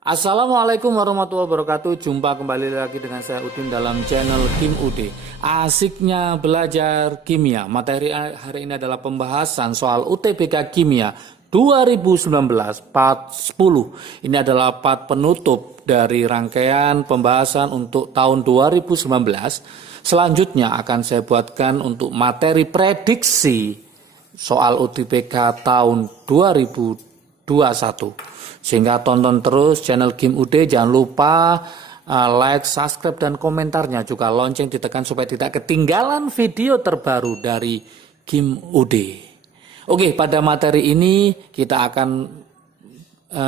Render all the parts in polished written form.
Assalamualaikum warahmatullahi wabarakatuh. Jumpa kembali lagi dengan saya Udin dalam channel Kim UD. Asiknya belajar kimia. Materi hari ini adalah pembahasan soal UTBK Kimia 2019 part 10. Ini adalah part penutup dari rangkaian pembahasan untuk tahun 2019. Selanjutnya akan saya buatkan untuk materi prediksi soal UTBK tahun 2021. Sehingga tonton terus channel Kim UD, jangan lupa like, subscribe, dan komentarnya. Juga lonceng ditekan supaya tidak ketinggalan video terbaru dari Kim UD. Oke, pada materi ini kita akan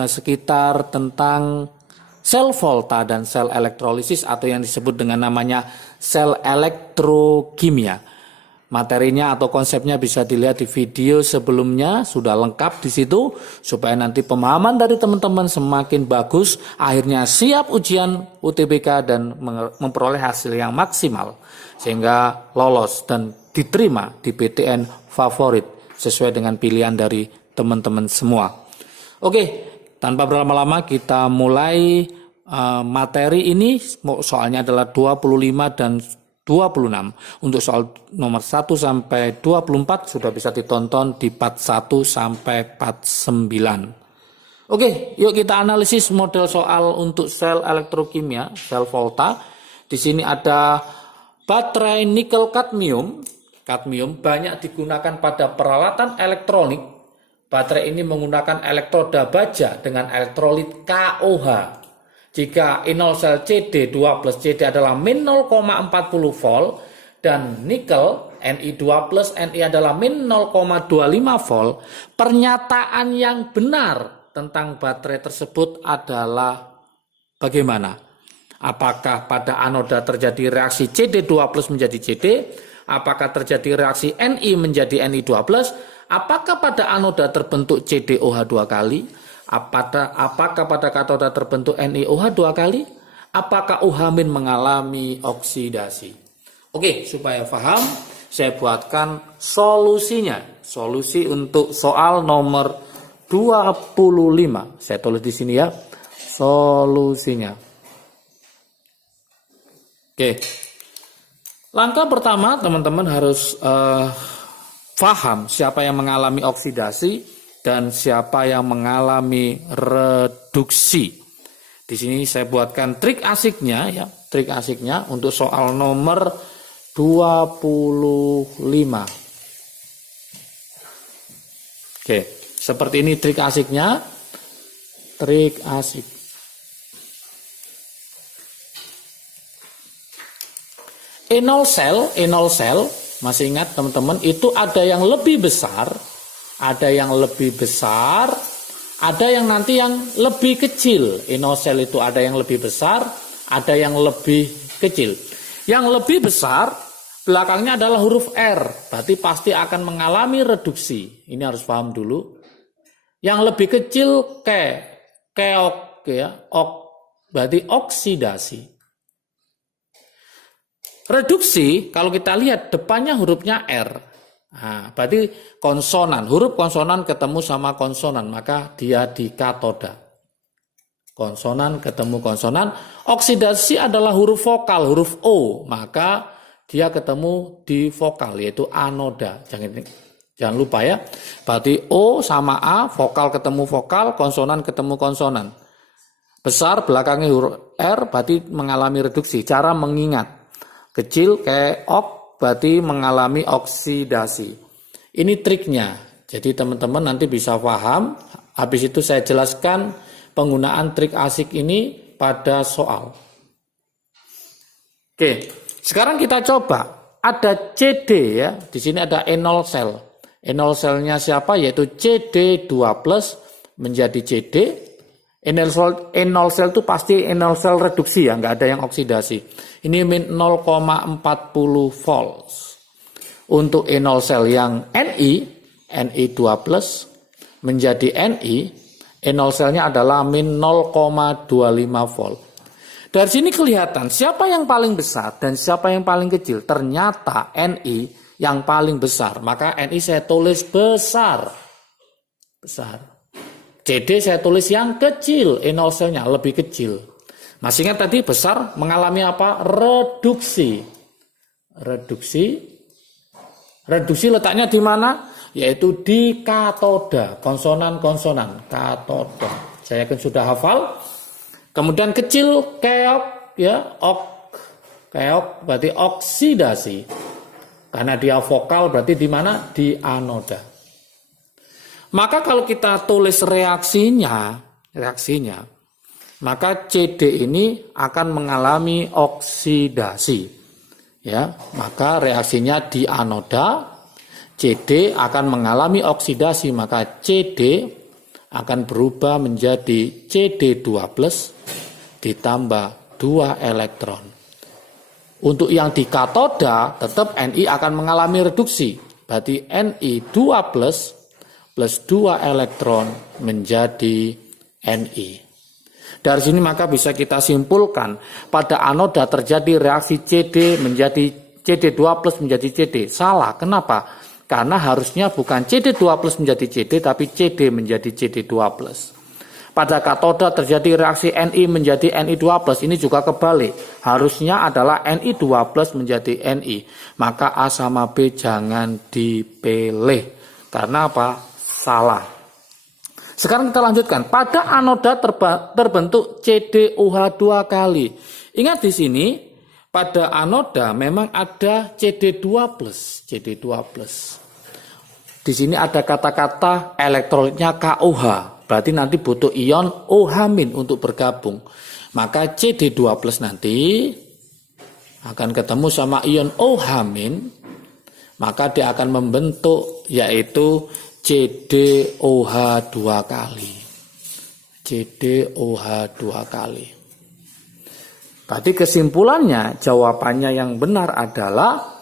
sekitar tentang sel volta dan sel elektrolisis atau yang disebut dengan namanya sel elektrokimia. Materinya atau konsepnya bisa dilihat di video sebelumnya, sudah lengkap di situ supaya nanti pemahaman dari teman-teman semakin bagus, akhirnya siap ujian UTBK dan memperoleh hasil yang maksimal sehingga lolos dan diterima di PTN favorit sesuai dengan pilihan dari teman-teman semua. Oke, tanpa berlama-lama kita mulai materi ini. Soalnya adalah 25 dan 26. Untuk soal nomor 1 sampai 24 sudah bisa ditonton di part 1 sampai part 9. Oke, yuk kita analisis model soal untuk sel elektrokimia, sel volta. Di sini ada baterai nikel kadmium. Kadmium banyak digunakan pada peralatan elektronik. Baterai ini menggunakan elektroda baja dengan elektrolit KOH. Jika inol sel CD 2 plus CD adalah min 0,40 volt dan nikel Ni2 plus Ni adalah min 0,25 volt, pernyataan yang benar tentang baterai tersebut adalah bagaimana? Apakah pada anoda terjadi reaksi CD2 plus menjadi CD? Apakah terjadi reaksi Ni menjadi Ni2 plus? Apakah pada anoda terbentuk CdOH 2 kali? Apakah pada katoda terbentuk NiOH 2 kali? Apakah OH- mengalami oksidasi? Oke, supaya paham, saya buatkan solusinya. Solusi untuk soal nomor 25. Saya tulis di sini ya, solusinya. Oke. Langkah pertama, teman-teman harus paham siapa yang mengalami oksidasi dan siapa yang mengalami reduksi. Di sini saya buatkan trik asiknya ya, trik asiknya untuk soal nomor 25. Oke, seperti ini trik asiknya. Trik asik. Enol sel, masih ingat teman-teman, itu ada yang lebih besar, ada yang lebih besar, ada yang nanti yang lebih kecil. Inosel itu ada yang lebih besar, ada yang lebih kecil. Yang lebih besar, belakangnya adalah huruf R, berarti pasti akan mengalami reduksi. Ini harus paham dulu. Yang lebih kecil keok ya, berarti oksidasi. Reduksi, kalau kita lihat depannya hurufnya R. Nah, berarti konsonan, huruf konsonan ketemu sama konsonan, maka dia di katoda. Konsonan ketemu konsonan. Oksidasi adalah huruf vokal, huruf O, maka dia ketemu di vokal, yaitu anoda. Jangan lupa ya, berarti O sama A, vokal ketemu vokal, konsonan ketemu konsonan. Besar belakangnya huruf R, berarti mengalami reduksi. Cara mengingat, kecil kayak ok, berarti mengalami oksidasi. Ini triknya. Jadi teman-teman nanti bisa paham. Habis itu saya jelaskan penggunaan trik asik ini pada soal. Oke, sekarang kita coba. Ada CD ya. Di sini ada enol sel. Enol selnya siapa? Yaitu CD2 plus menjadi CD. Enol sel itu pasti enol sel reduksi ya, nggak ada yang oksidasi. Ini min 0,40 volts. Untuk enol sel yang Ni2 plus menjadi Ni, enol selnya adalah min 0,25 volt. Dari sini kelihatan siapa yang paling besar dan siapa yang paling kecil. Ternyata Ni yang paling besar, maka Ni saya tulis besar. Besar. CD saya tulis yang kecil, E0 selnya lebih kecil. Masih ingat tadi besar mengalami apa? Reduksi. Reduksi letaknya di mana? Yaitu di katoda, konsonan-konsonan, katoda. Saya yakin sudah hafal. Kemudian kecil, keok, ya, keok berarti oksidasi. Karena dia vokal berarti di mana? Di anoda. Maka kalau kita tulis reaksinya, maka CD ini akan mengalami oksidasi. Ya, maka reaksinya di anoda, CD akan mengalami oksidasi, maka CD akan berubah menjadi CD2+ ditambah 2 elektron. Untuk yang di katoda tetap Ni akan mengalami reduksi. Berarti Ni2+ plus 2 elektron menjadi Ni. Dari sini maka bisa kita simpulkan pada anoda terjadi reaksi CD menjadi CD2+ menjadi CD. Salah, kenapa? Karena harusnya bukan CD2+ menjadi CD tapi CD menjadi CD2+. Pada katoda terjadi reaksi Ni menjadi Ni2+, ini juga kebalik. Harusnya adalah Ni2+ menjadi Ni. Maka A sama B jangan dipilih. Karena apa? Salah. Sekarang kita lanjutkan. Pada anoda terbentuk CdOH 2 kali. Ingat di sini, pada anoda memang ada CD2+. Di sini ada kata-kata elektrolitnya KOH. Berarti nanti butuh ion OH- untuk bergabung. Maka CD2+ nanti akan ketemu sama ion OH-, maka dia akan membentuk yaitu CdOH 2 kali. CdOH 2 kali. Berarti kesimpulannya, jawabannya yang benar adalah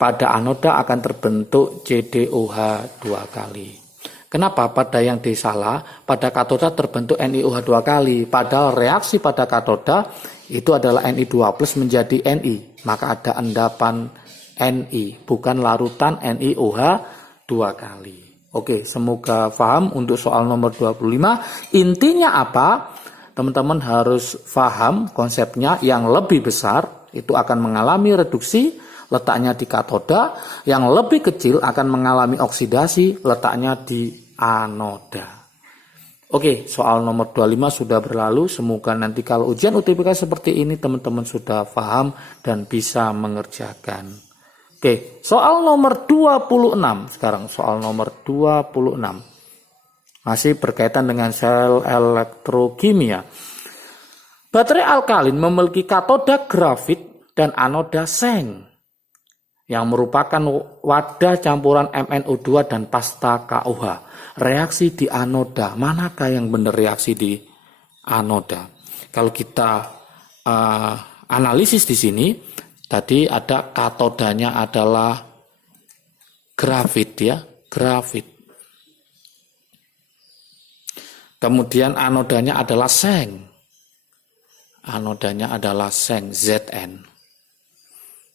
pada anoda akan terbentuk CdOH 2 kali. Kenapa pada yang D salah? Pada katoda terbentuk NiOH 2 kali. Padahal reaksi pada katoda itu adalah Ni2+ menjadi Ni. Maka ada endapan Ni, bukan larutan NiOH 2 kali. Oke, semoga paham untuk soal nomor 25. Intinya apa? Teman-teman harus paham konsepnya. Yang lebih besar itu akan mengalami reduksi, letaknya di katoda. Yang lebih kecil akan mengalami oksidasi, letaknya di anoda. Oke, soal nomor 25 sudah berlalu. Semoga nanti kalau ujian UTBK seperti ini teman-teman sudah paham dan bisa mengerjakan. Oke, soal nomor 26. Sekarang soal nomor 26. Masih berkaitan dengan sel elektrokimia. Baterai alkalin memiliki katoda grafit dan anoda seng, yang merupakan wadah campuran MnO2 dan pasta KOH. Reaksi di anoda, manakah yang benar reaksi di anoda? Kalau kita analisis di sini, tadi ada katodanya adalah grafit, ya, grafit. Kemudian anodanya adalah seng. Anodanya adalah seng, Zn.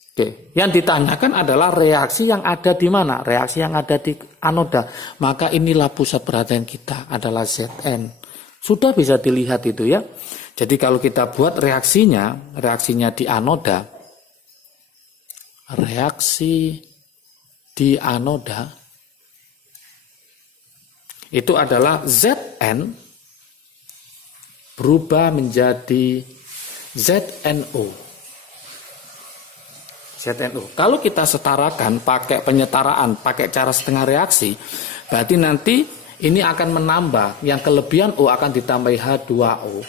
Oke, yang ditanyakan adalah reaksi yang ada di mana? Reaksi yang ada di anoda. Maka inilah pusat perhatian kita adalah Zn. Sudah bisa dilihat itu, ya. Jadi kalau kita buat reaksinya di anoda. Reaksi di anoda itu adalah Zn berubah menjadi ZnO. Kalau kita setarakan pakai penyetaraan, pakai cara setengah reaksi, berarti nanti ini akan menambah. Yang kelebihan O akan ditambah H2O.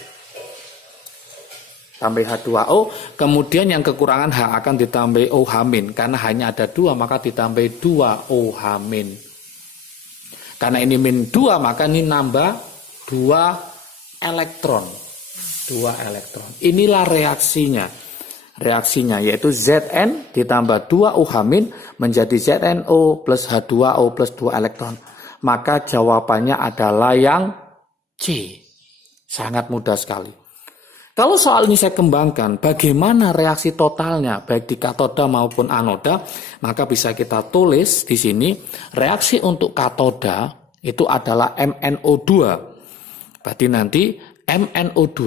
Tambah H2O, kemudian yang kekurangan H akan ditambah OH-. Karena hanya ada 2, maka ditambah 2 OH-. Karena ini -2, maka ini nambah 2 elektron. 2 elektron. Inilah reaksinya. Reaksinya yaitu Zn ditambah 2 OH- menjadi ZnO plus H2O plus 2 elektron. Maka jawabannya adalah yang C. Sangat mudah sekali. Kalau soal ini saya kembangkan, bagaimana reaksi totalnya baik di katoda maupun anoda, maka bisa kita tulis di sini reaksi untuk katoda itu adalah MnO2. Berarti nanti MnO2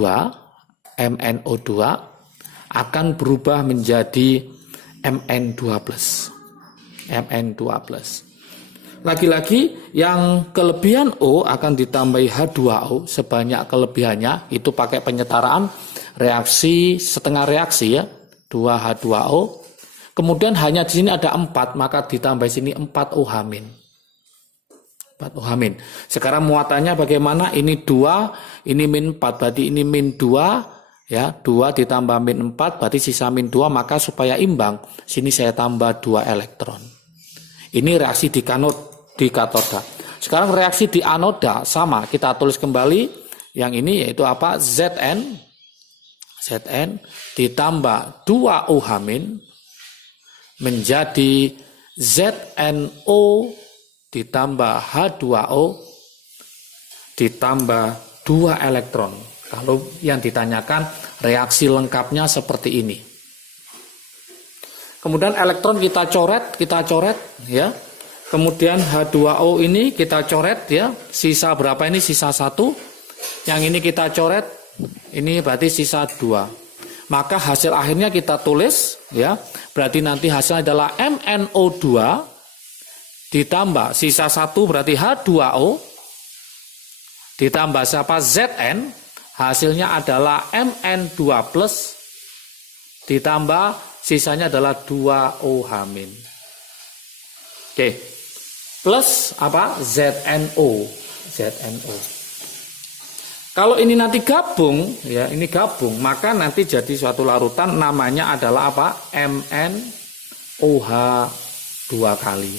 akan berubah menjadi Mn2+. Lagi-lagi yang kelebihan O akan ditambahi H2O sebanyak kelebihannya, itu pakai penyetaraan reaksi setengah reaksi ya, 2H2O. Kemudian hanya di sini ada 4, maka ditambah sini 4OH-. 4OH-. Sekarang muatannya bagaimana? Ini 2, ini -4, berarti ini -2 ya, 2 ditambah -4 berarti sisa -2, maka supaya imbang sini saya tambah 2 elektron. Ini reaksi di katoda. Sekarang reaksi di anoda sama, kita tulis kembali yang ini yaitu apa? Zn ditambah 2OH- menjadi ZnO ditambah H2O ditambah 2 elektron. Kalau yang ditanyakan reaksi lengkapnya seperti ini. Kemudian elektron kita coret ya. Kemudian H2O ini kita coret ya. Sisa berapa ini? Sisa 1. Yang ini kita coret. Ini berarti sisa 2. Maka hasil akhirnya kita tulis ya. Berarti nanti hasilnya adalah MnO2 ditambah sisa 1 berarti H2O ditambah siapa? Zn. Hasilnya adalah Mn2+ ditambah sisanya adalah 2OH-. Oke. Plus apa? ZnO. Kalau ini nanti gabung, ya ini gabung, maka nanti jadi suatu larutan namanya adalah apa? MnOH 2 kali.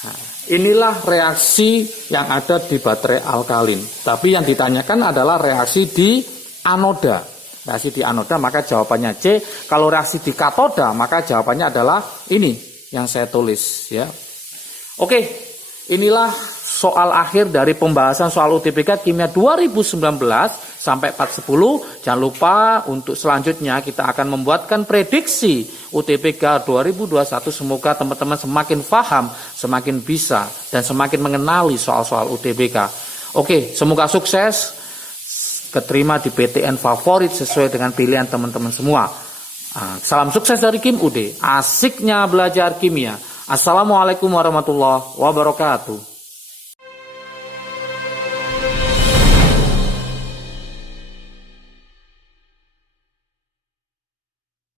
Nah, inilah reaksi yang ada di baterai alkalin. Tapi yang ditanyakan adalah reaksi di anoda. Reaksi di anoda maka jawabannya C. Kalau reaksi di katoda maka jawabannya adalah ini yang saya tulis ya. Oke, inilah soal akhir dari pembahasan soal UTBK Kimia 2019 sampai 410. Jangan lupa untuk selanjutnya kita akan membuatkan prediksi UTBK 2021. Semoga teman-teman semakin paham, semakin bisa, dan semakin mengenali soal-soal UTBK. Oke, semoga sukses, keterima di PTN favorit sesuai dengan pilihan teman-teman semua. Salam sukses dari Kim UD. Asiknya belajar kimia. Assalamualaikum warahmatullahi wabarakatuh.